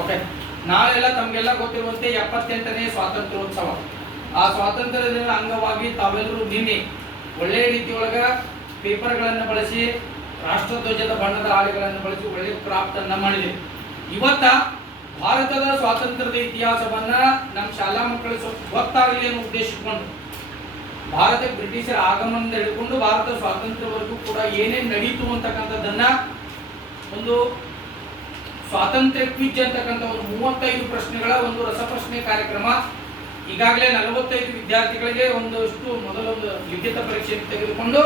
Okay ನಾಳೆಲ್ಲ ತಮಗೆಲ್ಲ ಗೊತ್ತಿರುವಂತೆ ಎಪ್ಪತ್ತೆಂಟನೇ ಸ್ವಾತಂತ್ರ್ಯೋತ್ಸವ. ಆ ಸ್ವಾತಂತ್ರ್ಯ ಅಂಗವಾಗಿ ತಾವೆಲ್ಲರೂ ನಿನ್ನೆ ಒಳ್ಳೆಯ ರೀತಿಯೊಳಗ ಪೇಪರ್ಗಳನ್ನು ಬಳಸಿ, ರಾಷ್ಟ್ರಧ್ವಜದ ಬಣ್ಣದ ಹಾಳೆಗಳನ್ನು ಬಳಸಿ ಒಳ್ಳೆಯ ಅನ್ನ ಮಾಡಿದೆ. ಇವತ್ತ ಭಾರತದ ಸ್ವಾತಂತ್ರ್ಯದ ಇತಿಹಾಸವನ್ನ ನಮ್ಮ ಶಾಲಾ ಮಕ್ಕಳು ಸ್ವಲ್ಪ ಗೊತ್ತಾಗಲಿ ಅನ್ನೋ ಉದ್ದೇಶಿಸಿಕೊಂಡು ಭಾರತ ಬ್ರಿಟಿಷರ ಆಗಮನದಿಂದ ಹಿಡ್ಕೊಂಡು ಭಾರತ ಸ್ವಾತಂತ್ರ್ಯವರೆಗೂ ಕೂಡ ಏನೇನು ನಡೀತು ಅಂತಕ್ಕಂಥದ್ದನ್ನ ಒಂದು ಸ್ವಾತಂತ್ರ್ಯ ಕ್ವಿಜ್ ಅಂತಕ್ಕಂಥ ಒಂದು ಮೂವತ್ತೈದು ಪ್ರಶ್ನೆಗಳ ಒಂದು ರಸಪ್ರಶ್ನೆ ಕಾರ್ಯಕ್ರಮ. ಈಗಾಗಲೇ ನಲವತ್ತೈದು ವಿದ್ಯಾರ್ಥಿಗಳಿಗೆ ಒಂದಷ್ಟು ಮೊದಲೊಂದು ಲಿಖಿತ ಪರೀಕ್ಷೆಯನ್ನು ತೆಗೆದುಕೊಂಡು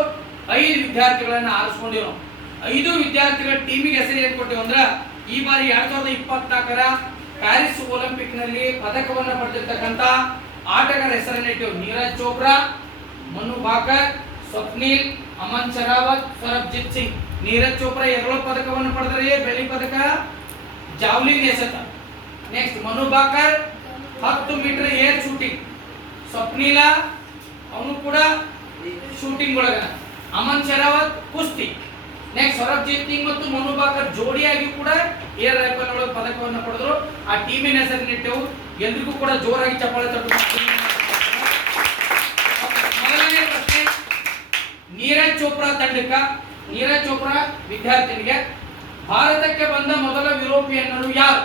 ಐದು ವಿದ್ಯಾರ್ಥಿಗಳನ್ನು ಆರಿಸ್ಕೊಂಡಿರೋ ಐದು ವಿದ್ಯಾರ್ಥಿಗಳ ಟೀಮಿಗೆ ಹೆಸರು ಏನ್ ಕೊಟ್ಟಿವಿ ಅಂದ್ರೆ, ಈ ಬಾರಿ ಎರಡ್ ಸಾವಿರದ ಇಪ್ಪತ್ನಾಲ್ಕರ ಪ್ಯಾರಿಸ್ ಒಲಿಂಪಿಕ್ನಲ್ಲಿ ಪದಕವನ್ನು ಪಡೆದಿರ್ತಕ್ಕಂಥ ಆಟಗಾರ ಹೆಸರನ್ನು ಇಟ್ಟಿವೆ. ನೀರಜ್ ಚೋಪ್ರಾ, ಮನು ಭಾಕರ್, ಸ್ವಪ್ನಿಲ್, ಅಮನ್ ಶರಾವತ್, ಸರಬ್ಜಿತ್ ಸಿಂಗ್. ನೀರಜ್ ಚೋಪ್ರಾ ಎರಡು ಪದಕವನ್ನು ಪಡೆದರೆ ಬೆಳ್ಳಿ ಪದಕ. ಜಾವ್ಲಿನ್ ಎಸೆತ ನೆಕ್ಸ್ಟ್ ಮನು ಬಾಕರ್, ಹತ್ತು ಮೀಟರ್ ಏರ್ ಶೂಟಿಂಗ್ ಸ್ವಪ್ನಿಲ, ಅವನು ಕೂಡ ಶೂಟಿಂಗ್ ಒಳಗ ಅಮನ್ ಶರಾವತ್, ಕುಸ್ತಿ. ನೆಕ್ಸ್ಟ್ ಸೌರಭ್ಜಿತ್ ಸಿಂಗ್ ಮತ್ತು ಮನು ಬಾಕರ್ ಜೋಡಿಯಾಗಿ ಕೂಡ ಏರ್ ರೈಫಲ್ ಒಳಗೆ ಪದಕವನ್ನು ಪಡೆದರು. ಆ ಟೀಮಿನ ಹೆಸರಿನಿಟ್ಟೆವು ಎಲ್ರಿಗೂ ಕೂಡ ಜೋರಾಗಿ ಚಪ್ಪಾಳೆ ತಟ್ಟು. ಮೊದಲನೇ ಪ್ರಶ್ನೆ, ನೀರಜ್ ಚೋಪ್ರಾ ತಂಡಕ್ಕ. ನೀರಜ್ ಚೋಪ್ರಾ ವಿದ್ಯಾರ್ಥಿನಿಗೆ ಭಾರತಕ್ಕೆ ಬಂದ ಮೊದಲ ಯುರೋಪಿಯನ್ನರು ಯಾರು?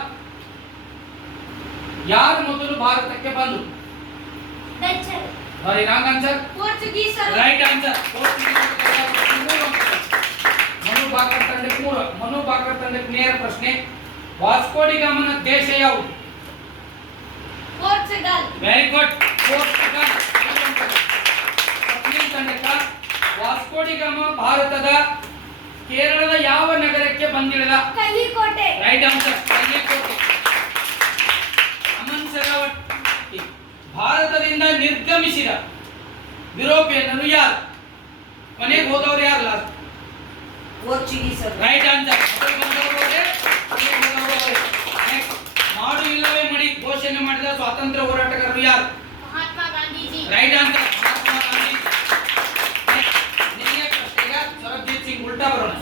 ಯಾರು ಮೊದಲು ಭಾರತಕ್ಕೆ ಬಂದು ಡಚ್ಚರ್. ಸಾರಿ ರಾಂಗ್ ಆನ್ಸರ್ ಪೋರ್ಚುಗೀಸರು. ರೈಟ್ ಆನ್ಸರ್ ಮನು ಬಾಕರ್ ತಂಡಕ್ಕೆ ಮೂರು ಮನು ಬಾಕರ್ ತಂಡಕ್ಕೆ ನೇರ ಪ್ರಶ್ನೆ. ವಾಸ್ಕೋಡಿ ಗಾಮನ ದೇಶ ಯಾವುದು? Portugal. Very good Portugal. ತಂಡಕ್ಕ Vasco da Gama ಭಾರತದ ಕೇರಳದ ಯಾವ ನಗರಕ್ಕೆ ಬಂದಿಳಿದ Calicut. Right answer Kallikote. Aman Sehrawat ಭಾರತದಿಂದ ನಿರ್ಗಮಿಸಿದ ಯುರೋಪಿಯನ್ನರು ಯಾರು? ಮನೆಗೆ ಹೋದವರು ಯಾರು ಲಾಸ್ಟ್ ಪೋರ್ಚುಗೀಸ್ ರೈಟ್ ಆನ್ಸರ್ ಮಾಡು ಇಲ್ಲವೇ ಮಡಿ ಘೋಷಣೆ ಮಾಡಿದ ಸ್ವಾತಂತ್ರ್ಯ ಹೋರಾಟಗಾರರು ಯಾರು? Mahatma Gandhiji. Right answer Mahatma Gandhi Next, ನಿನ್ನೆ ಪ್ರಶ್ನೆಗೆ ಸರಬ್ಜಿತ್ ಸಿಂಗ್ ಉಲ್ಟಾ ಬರೋಣ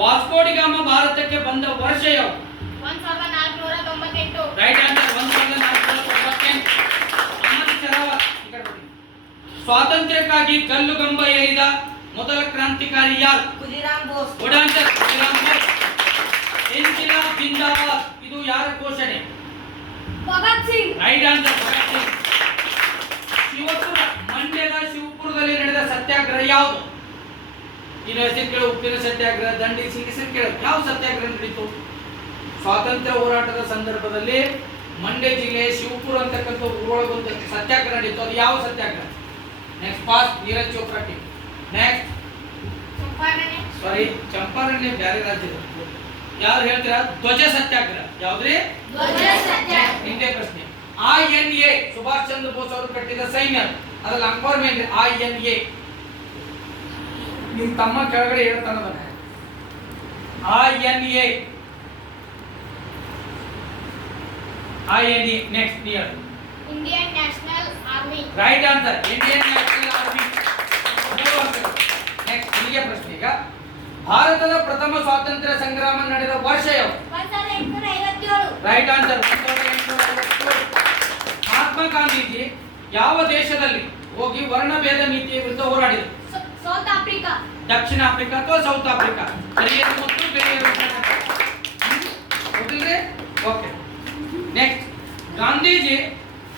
ವಾಸ್ಕೋಡಿ ಗಾಮ ಭಾರತಕ್ಕೆ ಬಂದ ವರ್ಷ ಯಾವುದು? ಒಂದ್ ಸಾವಿರದ ನಾಲ್ಕುನೂರ ತೊಂಬತ್ತೆಂಟು. ರೈಟ್ ಆನ್ಸರ್ ಒಂದು ಸಾವಿರದ ನಾಲ್ಕುನೂರ ತೊಂಬತ್ತೆಂಟು. ಸ್ವಾತಂತ್ರ್ಯಕ್ಕಾಗಿ ಕಲ್ಲುಗಂಬ ಏರಿದ ಮೊದಲ ಕ್ರಾಂತಿಕಾರಿ ಯಾರು? Khudiram Bose. Good answer Shriram Bose. Indira ಜಿಂದಾಬಾದ್ ಇದು ಯಾರ ಘೋಷಣೆ? Bhagat Singh. Right answer Bhagat Singh. Shivapura ಮಂಡ್ಯದ ಶಿವಪುರದಲ್ಲಿ ನಡೆದ ಸತ್ಯಾಗ್ರಹ ಯಾವುದು? ಇನ್ನು ಹೆಸರು ಕೇಳು ಉಪ್ಪಿನ ಸತ್ಯಾಗ್ರಹ ದಂಡಿ ಹೆಸರು ಕೇಳು. ಯಾವ ಸತ್ಯಾಗ್ರಹ ನಡೀತು ಸ್ವಾತಂತ್ರ್ಯ ಹೋರಾಟದ ಸಂದರ್ಭದಲ್ಲಿ ಮಂಡ್ಯ ಜಿಲ್ಲೆ ಶಿವಪುರ ಅಂತಕ್ಕಂಥ ಊರೊಳಗೊಂದು ಸತ್ಯಾಗ್ರಹ ನಡೀತು. ಅದು ಯಾವ ಸತ್ಯಾಗ್ರಹ? Next pass Neeraj Chopra team next sorry Champaranya ಬ್ಯಾರೆ ರಾಜ್ಯದ. ಯಾರು ಹೇಳ್ತೀರಾ? ಧ್ವಜ ಸತ್ಯಾಗ್ರಹ. ಯಾವ್ದ್ರಿ? ನಿಂದೆ ಪ್ರಶ್ನೆ. I N A Subhash Chandra Bose ಅವರು ಕಟ್ಟಿದ ಸೈನ್ಯ ಅದ್ರಲ್ಲಿ ಅಂಕೋರ್ ಮೇಲೆ ಐ ಎನ್ ಎ ನಿಮ್ ತಮ್ಮ ಕೆಳಗಡೆ ಹೇಳ್ತಾನ ಆ N A I N A next near Indian National Army right answer Indian National Army next ನಿಮಗೆ ಪ್ರಶ್ನೆ ಈಗ. ಭಾರತದ ಪ್ರಥಮ ಸ್ವಾತಂತ್ರ್ಯ ಸಂಗ್ರಾಮ ನಡೆದ ವರ್ಷ ಯಾವುದು? ರೈಟ್ ಆನ್ಸರ್ ಮಹಾತ್ಮ ಗಾಂಧೀಜಿ ಯಾವ ದೇಶದಲ್ಲಿ ಹೋಗಿ ವರ್ಣಭೇದ ನೀತಿಯ ವಿರುದ್ಧ ಹೋರಾಡಿದರು? South Africa. ದಕ್ಷಿಣ ಆಫ್ರಿಕಾ ಅಥವಾ ಸೌತ್ ಆಫ್ರಿಕಾ? ಕರಿಯರು ಮತ್ತು ಓಕೆ ನೆಕ್ಸ್ಟ್ ಗಾಂಧೀಜಿ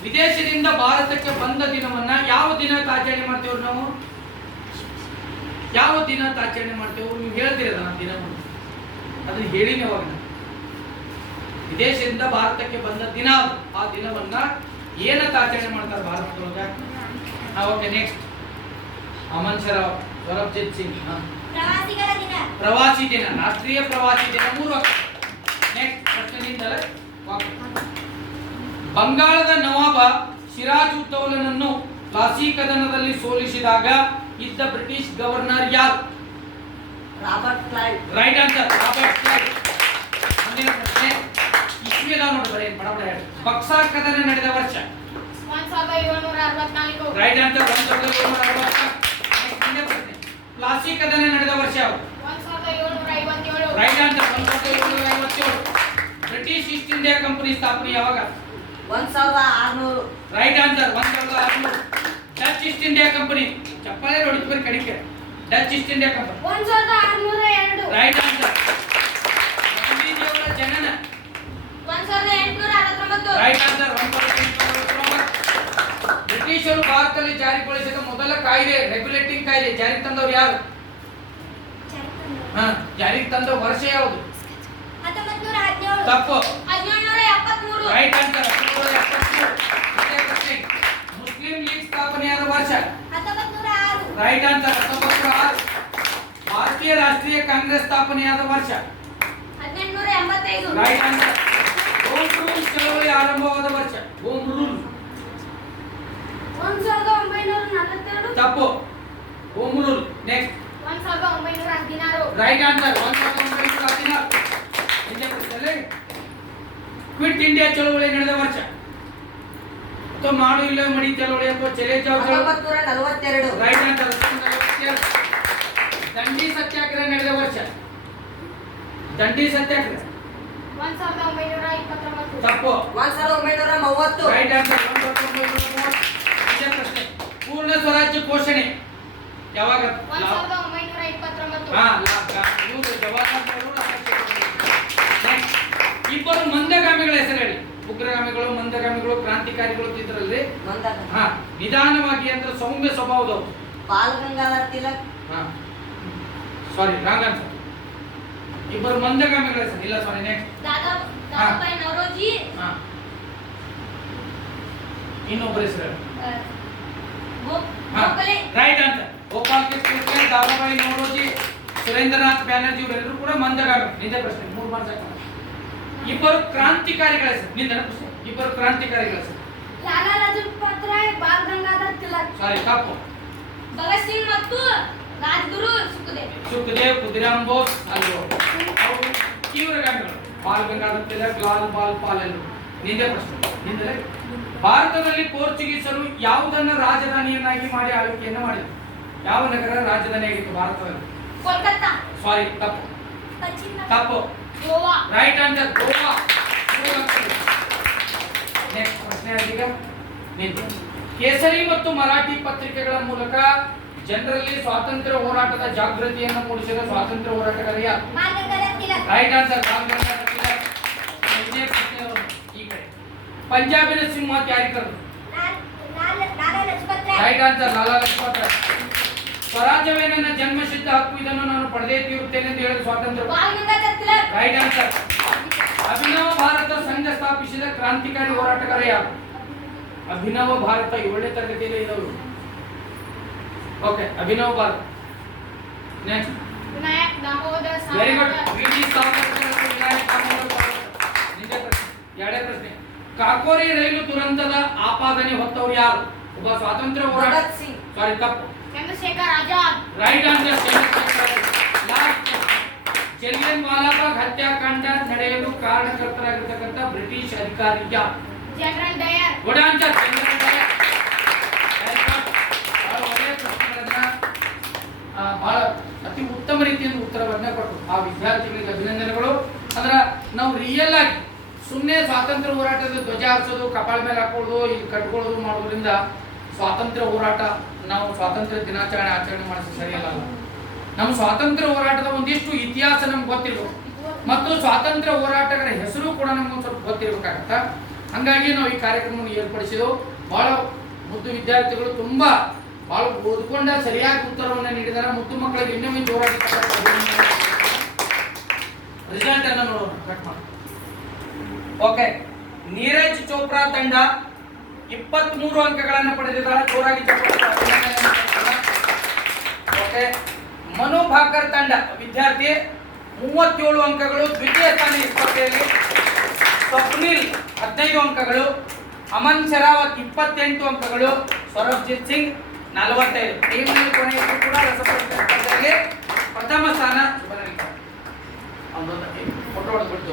ವಿದೇಶದಿಂದ ಭಾರತಕ್ಕೆ ಬಂದ ದಿನವನ್ನ ಯಾವ ದಿನ ಆಚರಣೆ ಮಾಡ್ತೇವೆ ನಾವು? ಯಾವ ದಿನ ಆಚರಣೆ ಮಾಡ್ತೇವೆ ನೀವು ಹೇಳ್ತೀರಲ್ಲ ಅದನ್ನ ದಿನ ಅದನ್ನ ಹೇಳಿನೇ ಅವಾಗ. ನಾನು. ವಿದೇಶದಿಂದ ಭಾರತಕ್ಕೆ ಬಂದ ದಿನ. ಆ ದಿನವನ್ನ ಏನಂತ ಆಚರಣೆ ಮಾಡ್ತಾರೆ ಭಾರತದೊಳಗೆ? Okay next Aman Sehrawat Sarabjot Singh. ಪ್ರವಾಸಿಗರ ದಿನ. ಪ್ರವಾಸಿ ದಿನ ರಾಷ್ಟ್ರೀಯ ಪ್ರವಾಸಿ ದಿನ ಮೂರು ನೆಕ್ಸ್ಟ್ ಪ್ರಶ್ನೆಯಿಂದಲೇ. ಬಂಗಾಳದ ನವಾಬ ಸಿರಾಜ್ ಉದ್ದೌಲನನ್ನು ಪ್ಲಾಸಿ ಕದನದಲ್ಲಿ ಸೋಲಿಸಿದಾಗ ಇದ್ದ ಬ್ರಿಟಿಷ್ ಗವರ್ನರ್ ಯಾರು? Robert Clive. Right answer Robert Clive. ಮುಂದಿನ ಪ್ರಶ್ನೆ. ಇಸ್ವಿ ಅದಾವ ನೋಡಿ ಬರೀ ಬಡ ಬಡ ಹೇಳಿ. ಬಕ್ಸಾರ್ ಕದನ ನಡೆದ ವರ್ಷ. ಒಂದ್ ಸಾವಿರದ ಏಳ್ನೂರ ಅರವತ್ನಾಲ್ಕು. ರೈಟ್ ಆನ್ಸರ್ ಒಂದು ಸಾವಿರದ ಏಳ್ನೂರ ಅರವತ್ತ Next, ಮುಂದಿನ ಪ್ರಶ್ನೆ ಪ್ಲಾಸಿ ಕದನ ನಡೆದ ವರ್ಷ ರೈಟ್ ಆನ್ಸರ್ ಒಂದು ಸಾವಿರದ ಏಳ್ನೂರ ಐವತ್ತೇಳು. ಇಂಡಿಯಾ ಕಂಪನಿ ಸ್ಥಾಪನೆ ಯಾವಾಗ? ಒಂದ್ ಸಾವಿರದ ಆರ್ನೂರು. ರೈಟ್ ಆನ್ಸರ್ ಒಂದ್ ಸಾವಿರದ ಆರ್ನೂರು. Dutch East India Company. ಚಪ್ಪಾಳೆ ಹೊಡಿತು ಬರೀ ಕಡಿಕೆ ಡಚ್ ಈಸ್ಟ್ ಇಂಡಿಯಾ ಕಂಪನಿ. ಒಂದ್ ಸಾವಿರದ ಆರ್ನೂರ ಎರಡು. Right answer. ಗಾಂಧೀಜಿಯವರ ಜನನ. ಒಂದ್ ಸಾವಿರದ ಎಂಟುನೂರ ಅರವತ್ತೊಂಬತ್ತು. ರೈಟ್ ಆನ್ಸರ್ ಒಂದ್ ಸಾವಿರದ ಎಂಟುನೂರ. ಬ್ರಿಟಿಷರು ಭಾರತದಲ್ಲಿ ಜಾರಿಗೊಳಿಸಿದ ಮೊದಲ ಕಾಯ್ದೆ ರೆಗ್ಯುಲೇಟಿಂಗ್ ಕಾಯ್ದೆ ಜಾರಿಗೆ ತಂದವರು ಯಾರು? ಹಾ ಜಾರಿಗೆ ತಂದ ವರ್ಷ ಯಾವುದು? ತಪ್ಪು. ರೈಟ್ ಆನ್ಸರ್ ಮುಸ್ಲಿಂ ಲೀಗ್ ಸ್ಥಾಪನೆಯಾದ ವರ್ಷ? ರೈಟ್ ಆನ್ಸರ್ ಹತ್ತೊಂಬತ್ತು ಆರು. ಭಾರತೀಯ ರಾಷ್ಟ್ರೀಯ ಕಾಂಗ್ರೆಸ್ ಸ್ಥಾಪನೆಯಾದ ವರ್ಷ? ರೈಟ್ ಆನ್ಸರ್ ಹೋಮ್ ರೂಲ್ ಚಳವಳಿ ಆರಂಭವಾದ ವರ್ಷ? ಹೋಮ್ ರೂಲ್ ತಪ್ಪು ಹೋಮ್ ರೂಲ್ ನೆಕ್ಸ್ಟ್ ಒಂದ್ ಸಾವಿರದ ಒಂಬೈನೂರ ಹದಿನಾರು ರೈಟ್ ಆನ್ಸರ್ ಕ್ವಿಟ್ ಇಂಡಿಯಾ ಚಳವಳಿ ನಡೆದ ವರ್ಷ. ಅಥವಾ ಮಾಡು ಇಲ್ಲ ಮಡಿ ಚಳವಳಿ ಅಥವಾ ಚೆಲೆ ಚಳವಳಿ. ರೈಟ್ ಆನ್ಸರ್ ದಂಡಿ ಸತ್ಯಾಗ್ರಹ ನಡೆದ ವರ್ಷ. ದಂಡಿ ಸತ್ಯಾಗ್ರಹ. ತಪ್ಪು. ಮೂವತ್ತು. ರೈಟ್ ಆನ್ಸರ್ ಪೂರ್ಣ ಸ್ವರಾಜ್ಯ ಘೋಷಣೆ. ಯಾವಾಗ. ಇಬ್ಬರು ಮಂದಗಾಮಿಗಳ ಹೆಸರು ಹೇಳಿ ಉಗ್ರಗಾಮಿಗಳು ಮಂದಗಾಮಿಗಳು ಕ್ರಾಂತಿಕಾರಿಗಳು ಇದ್ರಲ್ಲಿ ಹಾ ನಿಧಾನವಾಗಿ ಅಂದ್ರೆ ಸೌಮ್ಯ ಸ್ವಭಾವದವರು ಬಾಲ್ ಗಂಗಾಧರ್ ತಿಲಕ್. ಹಾ. ಸಾರಿ ರಾಂಗ್ ಆನ್ಸರ್ ಇಬ್ಬರು ಮಂದಗಾಮಿಗಳ ಹೆಸರು. ಇಲ್ಲ ಸಾರಿ ನೆಕ್ಸ್ಟ್ ದಾದಾ ದಾದಾಬಾಯಿ ನವರೋಜಿ. ಹಾ. ಇನ್ನೊಬ್ಬರ ಹೆಸರು ಹೇಳಿ. ಅಹ್, ಹಾ. ರೈಟ್ ಆನ್ಸರ್ ಗೋಪಾಲ್ ಕೃಷ್ಣ ದಾದಾಬಾಯಿ ನವರೋಜಿ ಸುರೇಂದ್ರನಾಥ್ ಬ್ಯಾನರ್ಜಿ ಇವರೆಲ್ಲರೂ ಕೂಡ ಮಂದಗಾಮಿ ನಿಂದೆ ಪ್ರಶ್ನೆ. ಮೂರು ಮಾರ್ಕ್ಸ್ ಹಾಕೋಣ. ಇಬ್ಬರು ಕ್ರಾಂತಿಕಾರಿಗಳ ಹೆಸರು ನಿಂದ ಪ್ರಶ್ನೆ. ಇಬ್ಬರು ಕ್ರಾಂತಿಕಾರಿಗಳ ಹೆಸರು ಲಾಲಾ ಲಜಪತ್ ರಾಯ್ ಬಾಲ್ ಗಂಗಾಧರ್ ತಿಲಕ್? ಸಾರಿ ತಪ್ಪು ಭಗತ್ ಸಿಂಗ್ ಮತ್ತು ರಾಜ್ಗುರು ಸುಖದೇವ್. ಸುಖದೇವ್ ಖುದಿರಾಮ್ ಬೋಸ್ ಅಲ್ವೋ ಅವರು ತೀವ್ರಗಾಮಿಗಳು ಬಾಲ್ ಗಂಗಾಧರ್ ತಿಲಕ್ ಲಾಲ್ ಬಾಲ್ ಪಾಲ್ ಎಲ್ಲರು. ನಿಂದೆ ಪ್ರಶ್ನೆ. ನಿಂದಲೇ ಭಾರತದಲ್ಲಿ ಪೋರ್ಚುಗೀಸರು ಯಾವುದನ್ನು ರಾಜಧಾನಿಯನ್ನಾಗಿ ಮಾಡಿ ಆಳ್ವಿಕೆಯನ್ನು ಮಾಡಿದರು? ಯಾವ ನಗರ ರಾಜಧಾನಿಯಾಗಿತ್ತು ಭಾರತದಲ್ಲಿ? ಕೋಲ್ಕತ್ತಾ. ಸಾರಿ ತಪ್ಪು. ತಪ್ಪು. Goa. Right answer Goa. Next ಪ್ರಶ್ನೆ ಅದೀಗ ನಿಂತು ಕೇಸರಿ ಮತ್ತು ಮರಾಠಿ ಪತ್ರಿಕೆಗಳ ಮೂಲಕ ಜನರಲ್ಲಿ ಸ್ವಾತಂತ್ರ್ಯ ಹೋರಾಟದ ಜಾಗೃತಿಯನ್ನು ಮೂಡಿಸಿದ ಸ್ವಾತಂತ್ರ್ಯ ಹೋರಾಟಗಾರ ಯಾರು? ರೈಟ್ ಆನ್ಸರ್ ಈ ಕಡೆ. ಪಂಜಾಬಿನ ಸಿಂಹ ಯಾರಿಗೆ ರೈಟ್ ಆನ್ಸರ್ ಲಾಲಾ ಲಜಪತ್ ರಾಯ್ ಸ್ವರಾಜ್ಯವೇ ನನ್ನ ಜನ್ಮಸಿದ್ಧ ಹಕ್ಕು. ಇದನ್ನು ನಾನು ಪಡೆದೇ ತೀರುತ್ತೇನೆ ಅಂತ ಹೇಳಿದ ಸ್ವಾತಂತ್ರ್ಯ. ರೈಟ್ ಆನ್ಸರ್ ಅಭಿನವ ಭಾರತ ಸಂಘ ಸ್ಥಾಪಿಸಿದ ಕ್ರಾಂತಿಕಾರಿ ಹೋರಾಟಗಾರ ಯಾರು? ಅಭಿನವ ಭಾರತ ಏಳನೇ ತರಗತಿಯಲ್ಲಿ ಇದ್ದವರು. Okay Abhinav Bharat. Next very good V D Savarkar ಮತ್ತು ವಿನಾಯಕ್ ದಾಮೋದರ ಸಾವರ್ಕರ್. ನಿಂದೆ ಪ್ರಶ್ನೆ. ಕಾಕೋರಿ ರೈಲು ದುರಂತದ ಆಪಾದನೆ ಹೊತ್ತವರು ಯಾರು? ಒಬ್ಬ ಸ್ವಾತಂತ್ರ್ಯ ಹೋರಾಟ ಸಾರಿ ತಪ್ಪು. Chandrashekhar Azad. Right answer last Jallian Walabagh ಹತ್ಯಾಕಾಂಡ ನಡೆಯಲು ಕಾರಣಕರ್ತರಾಗಿರ್ತಕ್ಕಂಥ ಬ್ರಿಟಿಷ್ ಅಧಿಕಾರಿ ಯಾರು ಜನರಲ್ ಡಯರ್. ಗುಡ್ ಆನ್ಸರ್ ಬಹಳ ಒಳ್ಳೆಯ ಪ್ರಶ್ನೆಗಳನ್ನ ಆ, ಬಹಳ ಅತಿ ಉತ್ತಮ ರೀತಿಯಿಂದ ಉತ್ತರವನ್ನ ಕೊಟ್ಟರು. ಆ ವಿದ್ಯಾರ್ಥಿಗಳಿಗೆ ಅಭಿನಂದನೆಗಳು. ಅಂದ್ರ ನಾವು ರಿಯಲ್ ಆಗಿ ಸುಮ್ಮನೆ ಸ್ವಾತಂತ್ರ್ಯ ಹೋರಾಟದ ಧ್ವಜ ಹಾರಿಸೋದು ಕಪಾಳ ಮೇಲೆ ಹಾಕೊಳ್ಳೋದು ಇಲ್ಲಿ ಕಟ್ಕೊಳ್ಳೋದು ಮಾಡೋದ್ರಿಂದ ಸ್ವಾತಂತ್ರ್ಯ ಹೋರಾಟ, ನಾವು ಸ್ವಾತಂತ್ರ್ಯ ದಿನಾಚರಣೆ ಆಚರಣೆ ಮಾಡಿಸಿ ಸರಿಯಲ್ಲ. ನಮ್ಮ ಸ್ವಾತಂತ್ರ್ಯ ಹೋರಾಟದ ಒಂದಿಷ್ಟು ಇತಿಹಾಸ ನಮ್ಗೆ ಗೊತ್ತಿರಬೇಕು. ಮತ್ತು ಸ್ವಾತಂತ್ರ್ಯ ಹೋರಾಟಗಳ ಹೆಸರು ಕೂಡ ನಮ್ಗೆ ಒಂದು ಸ್ವಲ್ಪ ಗೊತ್ತಿರಬೇಕಾಗತ್ತ? ಹಂಗಾಗಿ ನಾವು ಈ ಕಾರ್ಯಕ್ರಮವನ್ನು ಏರ್ಪಡಿಸಿದೆವು. ಬಹಳ ಮುದ್ದು ವಿದ್ಯಾರ್ಥಿಗಳು ತುಂಬಾ ಬಹಳ ಓದ್ಕೊಂಡ ಸರಿಯಾಗಿ ಉತ್ತರವನ್ನು ನೀಡಿದ್ದಾರೆ ಮುದ್ದು ಮಕ್ಕಳಿಗೆ ಇನ್ನೊಮ್ಮೆ ಹೋರಾಟ ರಿಸಲ್ಟ್ ಅನ್ನು ಕಟ್ ಮಾಡಿ. ಓಕೆ ನೀರಜ್ ಚೋಪ್ರಾ ತಂಡ ಇಪ್ಪತ್ಮೂರು ಅಂಕಗಳನ್ನು ಪಡೆದಿದ್ದಾರೆ ಜೋರಾಗಿ ಓಕೆ. ಮನು ಭಾಕರ್ ತಂಡ, ವಿದ್ಯಾರ್ಥಿ, ಮೂವತ್ತೇಳು ಅಂಕಗಳು, ದ್ವಿತೀಯ ಸ್ಥಾನ ಸ್ಪರ್ಧೆಯಲ್ಲಿ ಸ್ವಪ್ನಿಲ್ ಹದಿನೈದು ಅಂಕಗಳು. ಅಮನ್ ಶರಾವತ್, ಇಪ್ಪತ್ತೆಂಟು ಅಂಕಗಳು. ಸೌರಭ್ಜಿತ್ ಸಿಂಗ್, ನಲವತ್ತೈದು. ಟೀಮ್ನಲ್ಲಿ ಕೊನೆಯಲ್ಲಿ ಕೂಡ ರಸಪ್ರಶ್ನೆ ಪ್ರಥಮ ಸ್ಥಾನ ಫೋಟೋ ಹೊಡೆದ್ಬಿಟ್ಟು